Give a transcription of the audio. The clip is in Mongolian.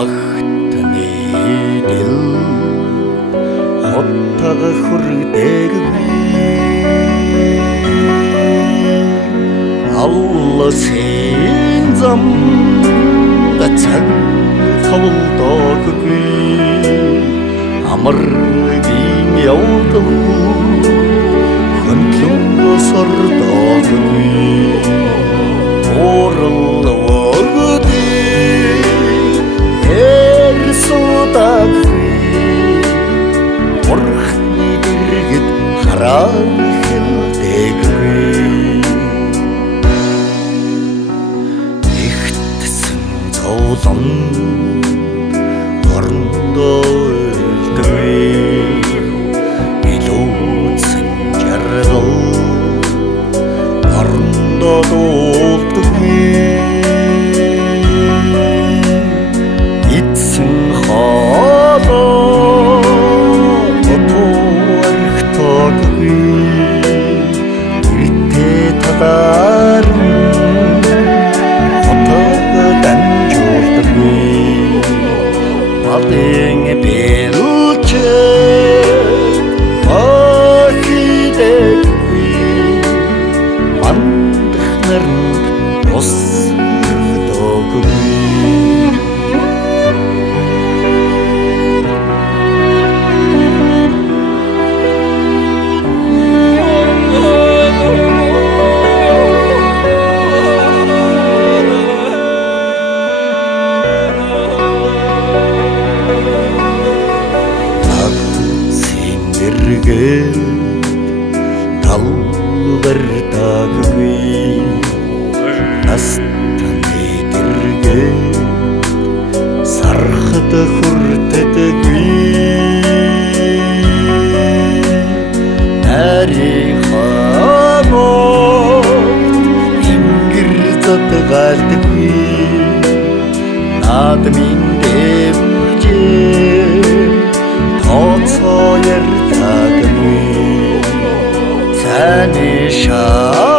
Магтны дэл хоттага хүрдэггүй алласын зам цаг цавдаггүй амаргийн явдал хөндлөн сордаггүй Ихтсэн цовлон орондоо үлдвэ илүүцэн жаргал орондоо дуулдаггүй эцэн хоолоо Балын бэлчээ ахидэггүй мандах нарнд ус доггүй талбартаггүй настаны дэргээд сархад хүртдэггүй нарийнхамот ингэр задгаалдаггүй наадмын дэвжээ тооцоо ярьдаггүй Tanisha